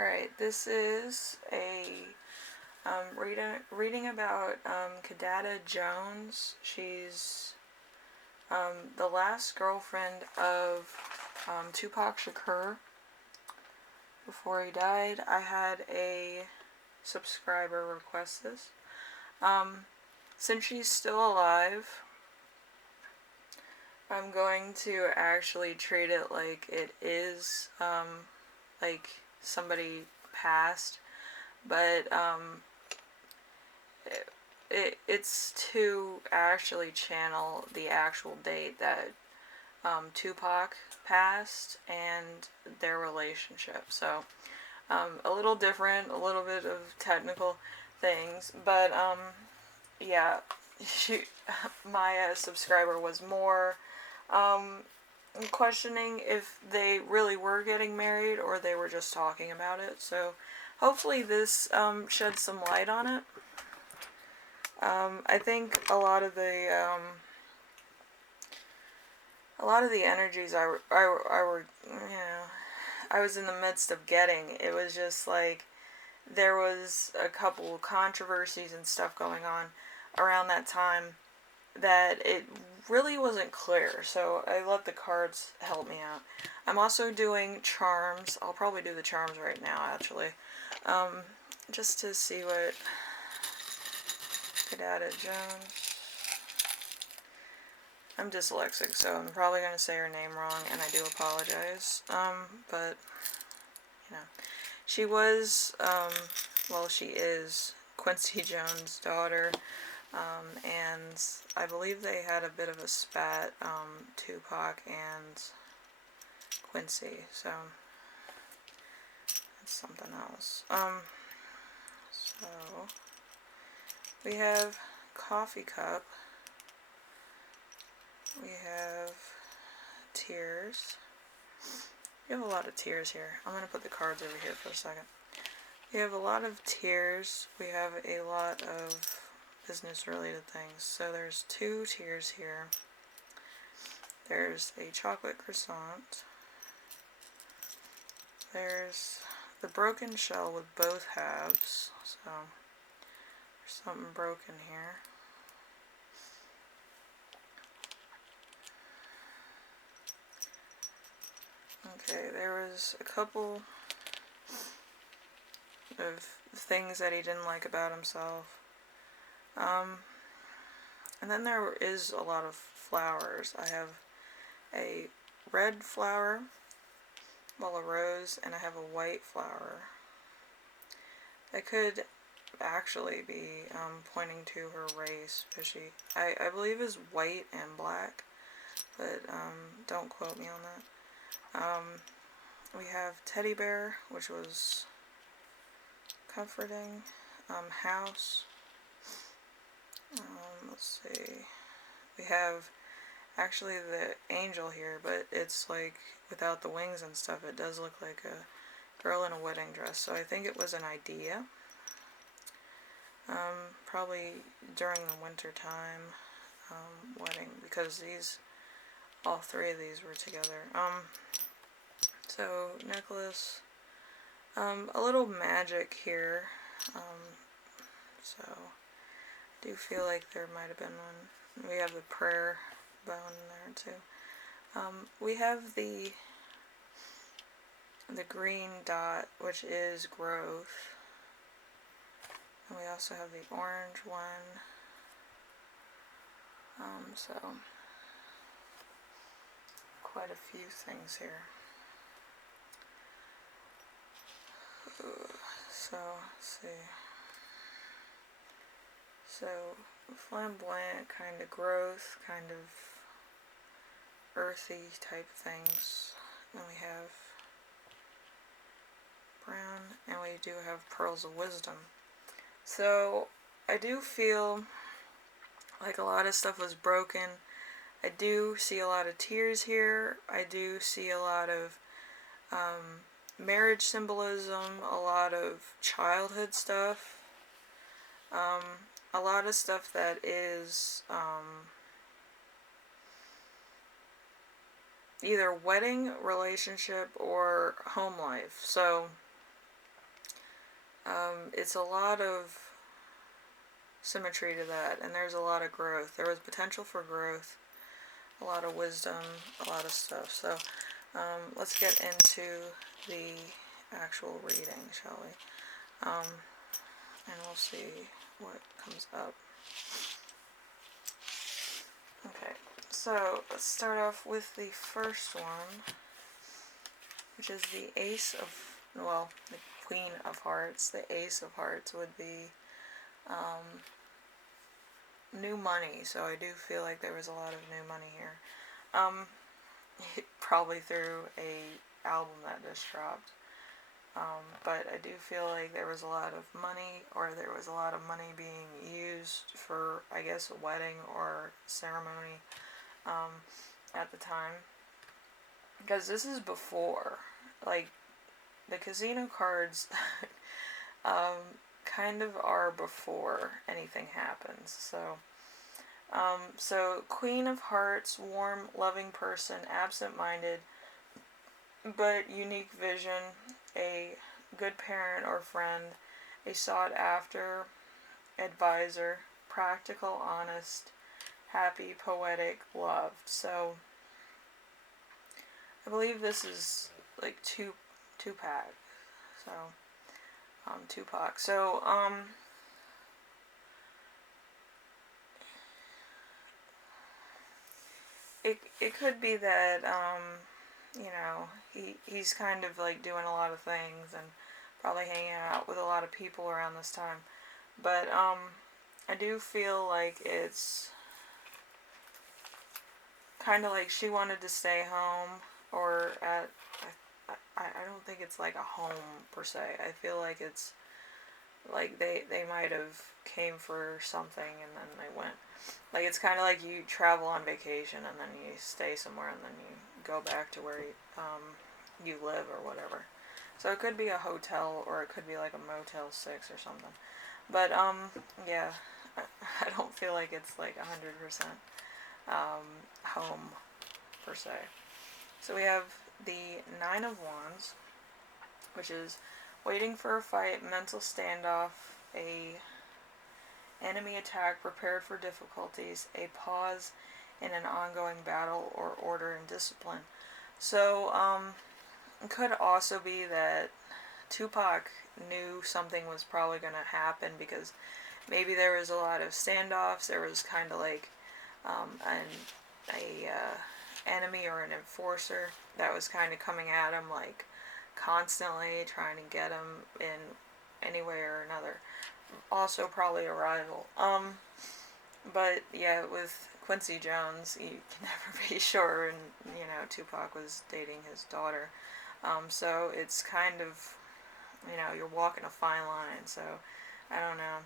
Alright, this is a reading about Kidada Jones. She's the last girlfriend of Tupac Shakur. Before he died, I had a subscriber request this. Since she's still alive, I'm going to actually treat it like it is, like somebody passed, but it's to actually channel the actual date that Tupac passed and their relationship. So a little different, a little bit of technical things, but yeah, my subscriber was more questioning if they really were getting married or they were just talking about it. So hopefully this sheds some light on it. I think a lot of the energies I was in the midst of getting, it was just like there was a couple controversies and stuff going on around that time that it really wasn't clear, so I let the cards help me out. I'm also doing charms. I'll probably do the charms right now, actually, just to see what Kidada Jones. I'm dyslexic, so I'm probably going to say her name wrong, and I do apologize, but, you know, she was, well, she is Quincy Jones' daughter, and I believe they had a bit of a spat, Tupac and Quincy, so that's something else. So we have coffee cup, we have tears. We have a lot of tears here. I'm going to put the cards over here for a second. We have a lot of tears. We have a lot of business related things. So there's 2 tears here. There's a chocolate croissant. There's the broken shell with both halves. So there's something broken here. Okay, there was a couple of things that he didn't like about himself. And then there is a lot of flowers. I have a red flower, well, a rose, and I have a white flower. I could actually be pointing to her race, because she, I believe, is white and black, but don't quote me on that. We have teddy bear, which was comforting. House. Let's see. We have actually the angel here, but it's like without the wings and stuff. It does look like a girl in a wedding dress. So I think it was an idea. Probably during the winter time wedding, because these, all 3 of these were together. So necklace. A little magic here. So I do feel like there might have been one. We have the prayer bone in there too. We have the green dot, which is growth. And we also have the orange one. So quite a few things here. So let's see. So flamboyant, kind of growth, kind of earthy type things. Then we have brown, and we do have pearls of wisdom. So I do feel like a lot of stuff was broken. I do see a lot of tears here. I do see a lot of marriage symbolism, a lot of childhood stuff, a lot of stuff that is either wedding, relationship, or home life. So It's a lot of symmetry to that, and there's a lot of growth. There was potential for growth, a lot of wisdom, a lot of stuff. So let's get into the actual reading, shall we? And we'll see what comes up. Okay, so let's start off with the first one, which is the Ace of, well, the Queen of Hearts. The Ace of Hearts would be new money, so I do feel like there was a lot of new money here. Probably through a album that just dropped. But I do feel like there was a lot of money, or there was a lot of money being used for, I guess, a wedding or ceremony at the time. Because this is before, like, the casino cards kind of are before anything happens. So Queen of Hearts, warm, loving person, absent-minded, but unique vision, a good parent or friend, a sought-after advisor, practical, honest, happy, poetic, loved. So I believe this is like Tupac. So Tupac. So it could be that you know, he's kind of like doing a lot of things and probably hanging out with a lot of people around this time. But I do feel like it's kind of like she wanted to stay home, or at, I don't think it's like a home per se. I feel like it's like they might have came for something and then they went. Like, it's kind of like you travel on vacation and then you stay somewhere and then you go back to where you live or whatever. So it could be a hotel, or it could be like a Motel 6 or something. But yeah, I don't feel like it's like 100% home per se. So we have the Nine of Wands, which is waiting for a fight, mental standoff, a enemy attack, prepared for difficulties, a pause in an ongoing battle, or order and discipline. So it could also be that Tupac knew something was probably going to happen, because maybe there was a lot of standoffs. There was kind of like a enemy or an enforcer that was kind of coming at him like constantly, trying to get him in any way or another. Also probably a rival. But yeah, with Quincy Jones, you can never be sure, and you know, Tupac was dating his daughter. So it's kind of, you know, you're walking a fine line. So I don't know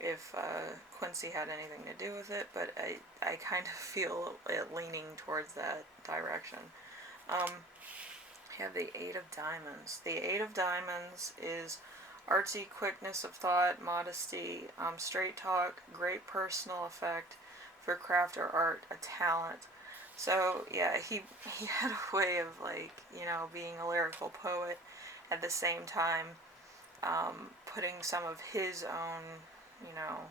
if Quincy had anything to do with it, but I kind of feel it leaning towards that direction. We have the Eight of Diamonds. The Eight of Diamonds is artsy, quickness of thought, modesty, straight talk, great personal effect for craft or art, a talent. So yeah, he had a way of, like, you know, being a lyrical poet, at the same time putting some of his own, you know,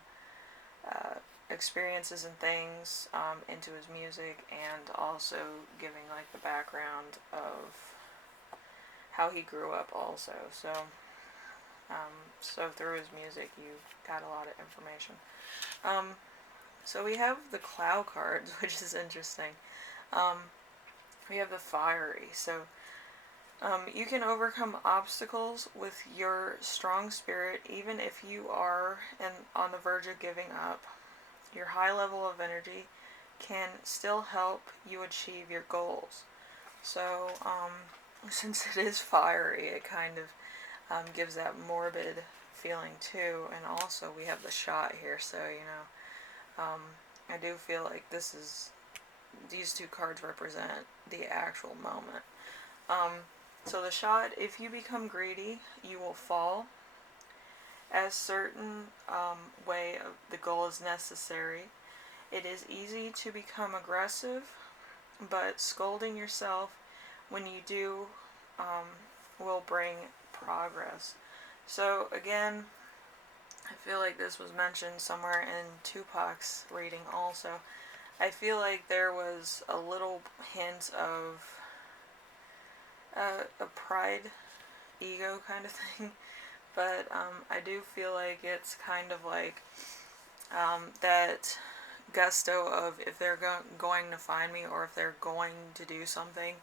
experiences and things into his music, and also giving like the background of how he grew up also. So through his music you got a lot of information. So we have the Clow cards, which is interesting. We have the Fiery. So you can overcome obstacles with your strong spirit, even if you are on the verge of giving up. Your high level of energy can still help you achieve your goals. So since it is fiery, it kind of gives that morbid feeling too. And also we have the Shot here, so you know, I do feel like these two cards represent the actual moment. So the Shot: if you become greedy, you will fall. As certain way of the goal is necessary. It is easy to become aggressive, but scolding yourself when you do will bring progress. So again, I feel like this was mentioned somewhere in Tupac's reading also. I feel like there was a little hint of a pride, ego kind of thing. But I do feel like it's kind of like that gusto of if they're going to find me or if they're going to do something,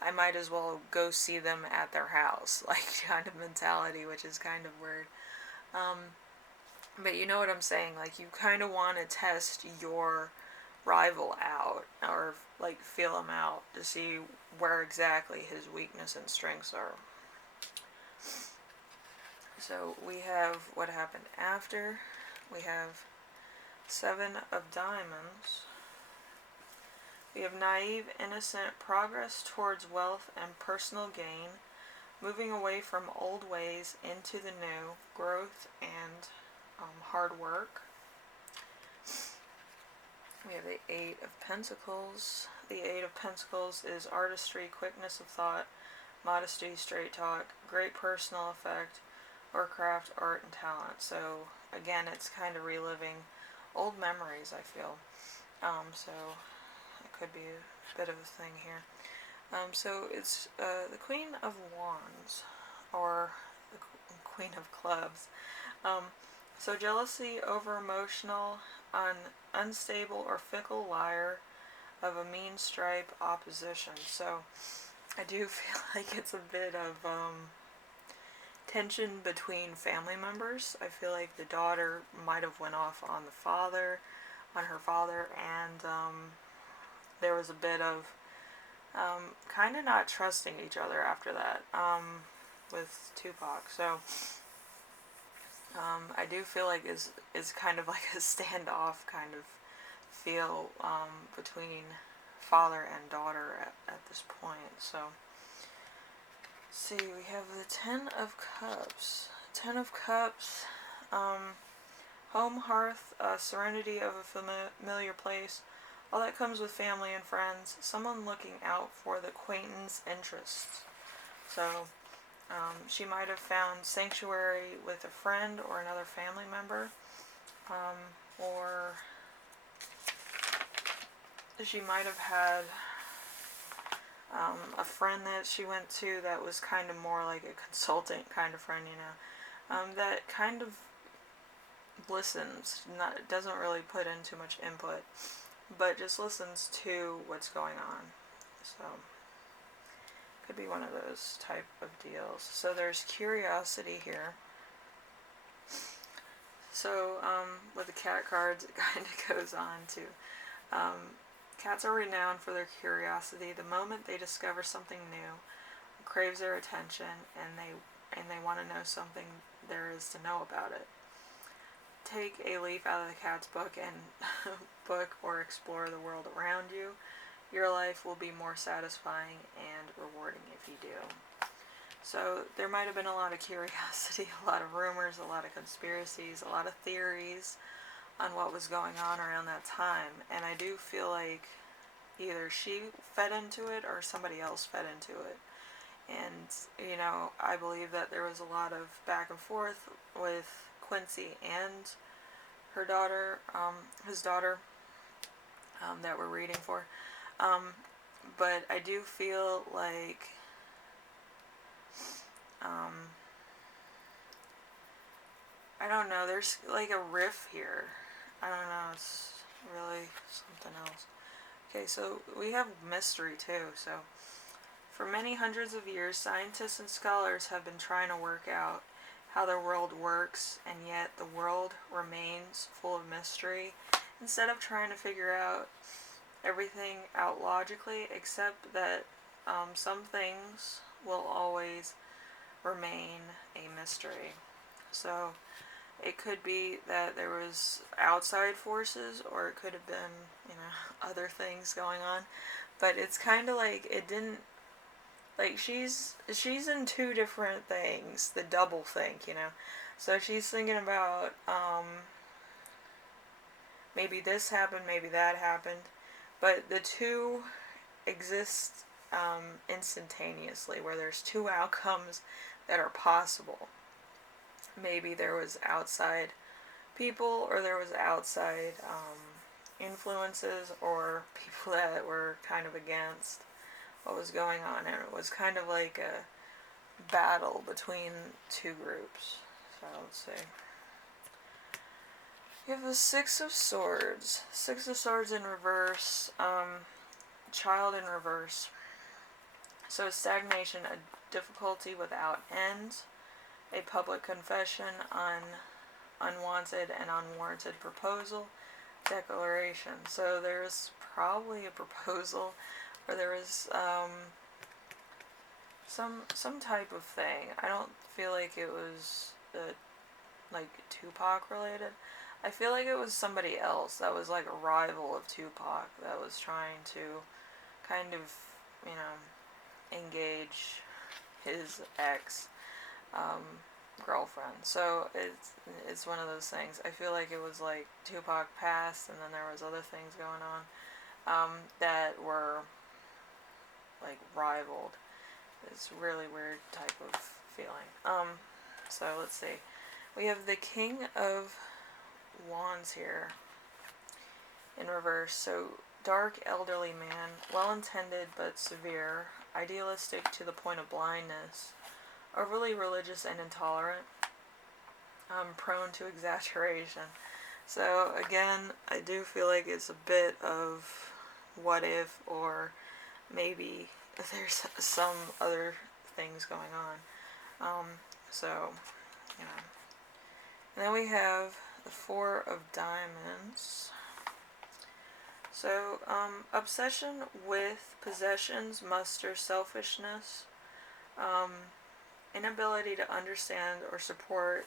I might as well go see them at their house, like kind of mentality, which is kind of weird. Um, but you know what I'm saying, like you kind of want to test your rival out or like feel him out to see where exactly his weakness and strengths are. So we have what happened after. We have 7 of Diamonds. We have naive, innocent progress towards wealth and personal gain, moving away from old ways into the new, growth and hard work. We have the 8 of Pentacles. The 8 of Pentacles is artistry, quickness of thought, modesty, straight talk, great personal effect, or craft, art, and talent. So again, it's kind of reliving old memories, I feel. So it could be a bit of a thing here. So it's the Queen of Wands, or the Queen of Clubs. So jealousy, over-emotional, unstable or fickle liar of a mean stripe opposition. So I do feel like it's a bit of tension between family members. I feel like the daughter might have went off on her father, and there was a bit of kind of not trusting each other after that with Tupac. So I do feel like is kind of like a standoff kind of feel between father and daughter at this point. So see, we have the 10 of Cups. 10 of Cups, home, hearth, serenity of a familiar place, all that comes with family and friends, someone looking out for the acquaintance interests. So she might have found sanctuary with a friend or another family member, or she might have had a friend that she went to that was kind of more like a consultant kind of friend, that kind of listens, doesn't really put in too much input, but just listens to what's going on. So could be one of those type of deals. So there's curiosity here. So with the cat cards, it kind of goes on to cats are renowned for their curiosity. The moment they discover something new, it craves their attention, and they want to know something there is to know about it. Take a leaf out of the cat's book and book or explore the world around you. Your life will be more satisfying and rewarding if you do. So there might have been a lot of curiosity, a lot of rumors, a lot of conspiracies, a lot of theories on what was going on around that time. And I do feel like either she fed into it or somebody else fed into it. And, I believe that there was a lot of back and forth with Quincy and her daughter, his daughter, that we're reading for. But I do feel like I don't know, there's like a riff here. I don't know, it's really something else. Okay, so we have mystery too. So for many hundreds of years, scientists and scholars have been trying to work out how the world works, and yet the world remains full of mystery. Instead of trying to figure out everything out logically, except that some things will always remain a mystery. So it could be that there was outside forces, or it could have been, other things going on. But it's kind of like it didn't, like she's in two different things, the double think, So she's thinking about maybe this happened, maybe that happened, but the two exist instantaneously, where there's two outcomes that are possible. maybe there was outside people, or there was outside influences, or people that were kind of against what was going on, and it was kind of like a battle between two groups. So let's see. You have the Six of Swords. Six of Swords in reverse. Child in reverse. So stagnation, a difficulty without end, a public confession, unwanted and unwarranted proposal, declaration. So there's probably a proposal, or there was some type of thing. I don't feel like it was like Tupac related. I feel like it was somebody else that was like a rival of Tupac that was trying to kind of, you know, engage his ex girlfriend. So it's one of those things. I feel like it was like Tupac passed, and then there was other things going on that were like rivaled. It's a really weird type of feeling. So let's see. We have the King of Wands here in reverse. So dark elderly man, well intended but severe, idealistic to the point of blindness, overly religious and intolerant, prone to exaggeration. So again, I do feel like it's a bit of what if, or maybe there's some other things going on. So, you know. And then we have the Four of Diamonds. So, obsession with possessions, muster selfishness, inability to understand or support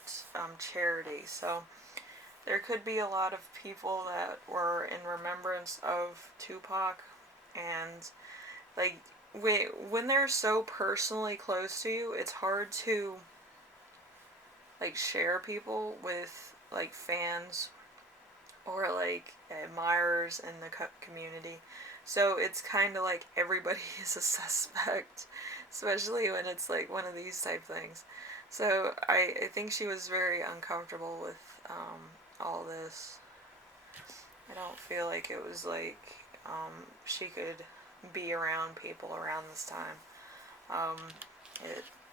charity. So there could be a lot of people that were in remembrance of Tupac, and like when they're so personally close to you, it's hard to like share people with like fans or like admirers in the community. So it's kind of like everybody is a suspect, especially when it's like one of these type things. So I think she was very uncomfortable with all this. I don't feel like it was like she could be around people around this time.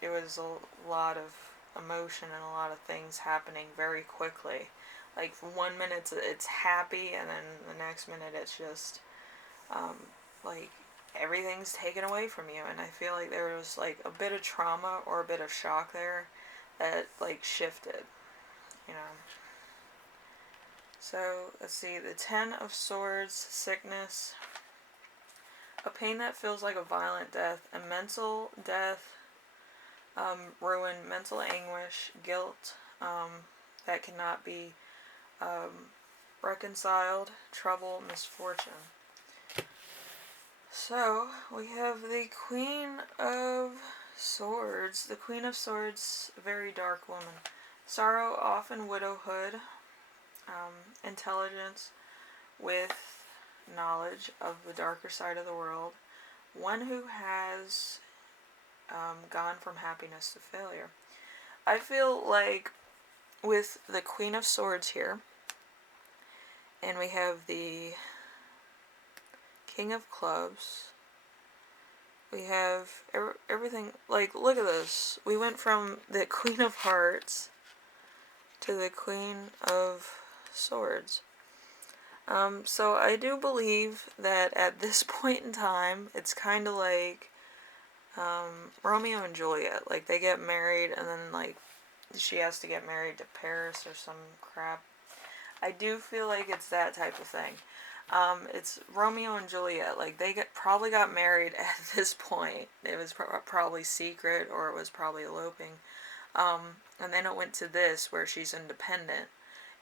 It was a lot of emotion and a lot of things happening very quickly. Like 1 minute it's happy, and then the next minute it's just like everything's taken away from you. And I feel like there was like a bit of trauma or a bit of shock there that like shifted, you know. So let's see, the Ten of Swords, sickness, a pain that feels like a violent death, a mental death, ruin, mental anguish, guilt that cannot be reconciled, trouble, misfortune. So we have the Queen of Swords. The Queen of Swords, a very dark woman. Sorrow, often widowhood, intelligence with knowledge of the darker side of the world. One who has gone from happiness to failure. I feel like with the Queen of Swords here, and we have the King of Clubs, we have everything, like, look at this. We went from the Queen of Hearts to the Queen of Swords. So I do believe that at this point in time, it's kind of like Romeo and Juliet. Like, they get married, and then, like, she has to get married to Paris or some crap. I do feel like it's that type of thing. It's Romeo and Juliet. Like, they probably got married at this point. It was probably secret, or it was probably eloping. And then it went to this, where she's independent,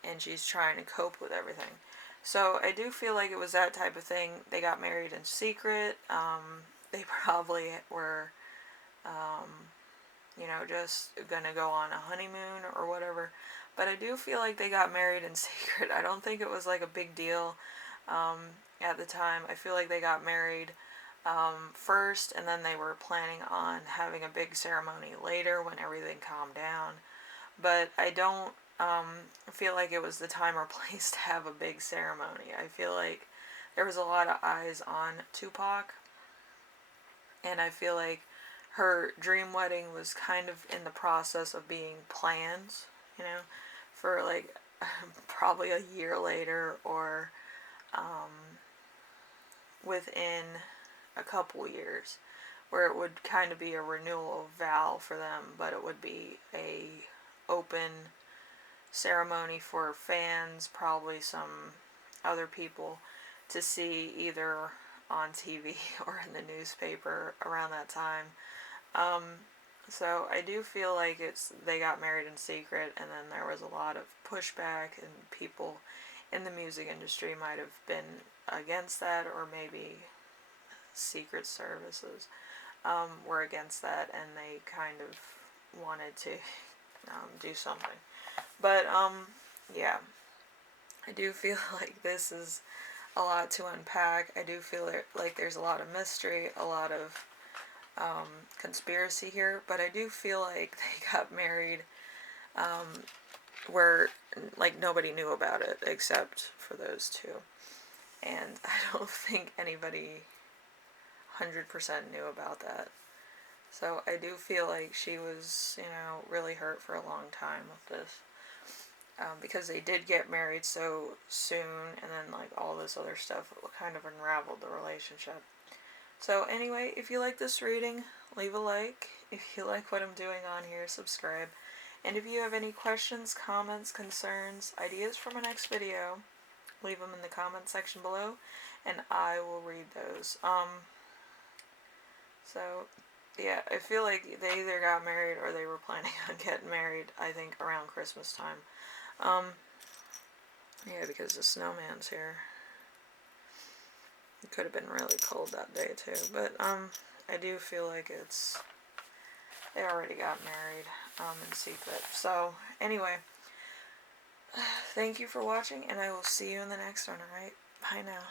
and she's trying to cope with everything. So I do feel like it was that type of thing. They got married in secret. They probably were, you know, just gonna go on a honeymoon or whatever. But I do feel like they got married in secret. I don't think it was like a big deal at the time. I feel like they got married first, and then they were planning on having a big ceremony later when everything calmed down. but I don't feel like it was the time or place to have a big ceremony. I feel like there was a lot of eyes on Tupac, and I feel like her dream wedding was kind of in the process of being planned, you know, for like probably a year later, or within a couple years, where it would kind of be a renewal vow for them, but it would be a open ceremony for fans, probably some other people, to see either on TV or in the newspaper around that time. Um, so I do feel like they got married in secret, and then there was a lot of pushback, and people in the music industry might have been against that, or maybe secret services were against that, and they kind of wanted to do something. But yeah, I do feel like this is a lot to unpack. I do feel like there's a lot of mystery, a lot of conspiracy here, but I do feel like they got married where like nobody knew about it except for those two, and I don't think anybody 100% knew about that. So I do feel like she was, really hurt for a long time with this. Because they did get married so soon, and then like all this other stuff kind of unraveled the relationship. So anyway, if you like this reading, leave a like. If you like what I'm doing on here, subscribe. And if you have any questions, comments, concerns, ideas for my next video, leave them in the comment section below, and I will read those. So yeah, I feel like they either got married or they were planning on getting married, I think around Christmas time. Yeah, because the snowman's here. It could have been really cold that day too, but I do feel like they already got married in secret. So anyway, thank you for watching, and I will see you in the next one. Alright, bye now.